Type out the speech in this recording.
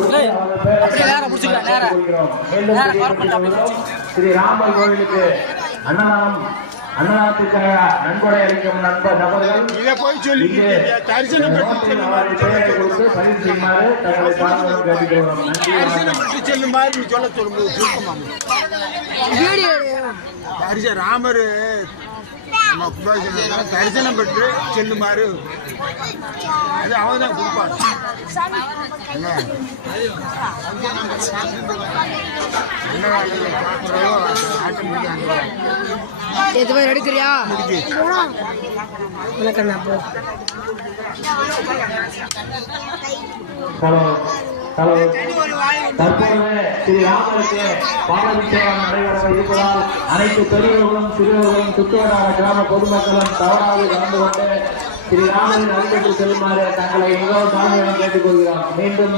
கொடுத்து அவர் பெயரை ஸ்ரீ ராமர் கோவிலுக்கு அன்னதானத்துக்காக நன்கொடை அளிக்கும் நபர்கள் கொடுத்து பதிவு செய்யுமாறு தங்களை பாதுகாப்பு கேட்டுக்கொள்கிறோம். நன்றி. ராமர் தரிசனம் பெற்று செல்லுமாறு அது அவங்க தான் கொடுப்பாங்க. எடுக்கிறியா தற்போது ஸ்ரீ ராமருக்கு பாலாபிஷேகம் நடைபெற இருப்பதால் அனைத்து பெரியவர்களும் சிறுவர்களும் சுற்றுவட்டார கிராம பொதுமக்களும் தவறாது கலந்து கொண்டு ஸ்ரீ ராமரின் அருள்பெற்று செல்லுமாறு தங்களை மிகவும் தாழ்மையுடன் கேட்டுக்கொள்கிறோம். மீண்டும்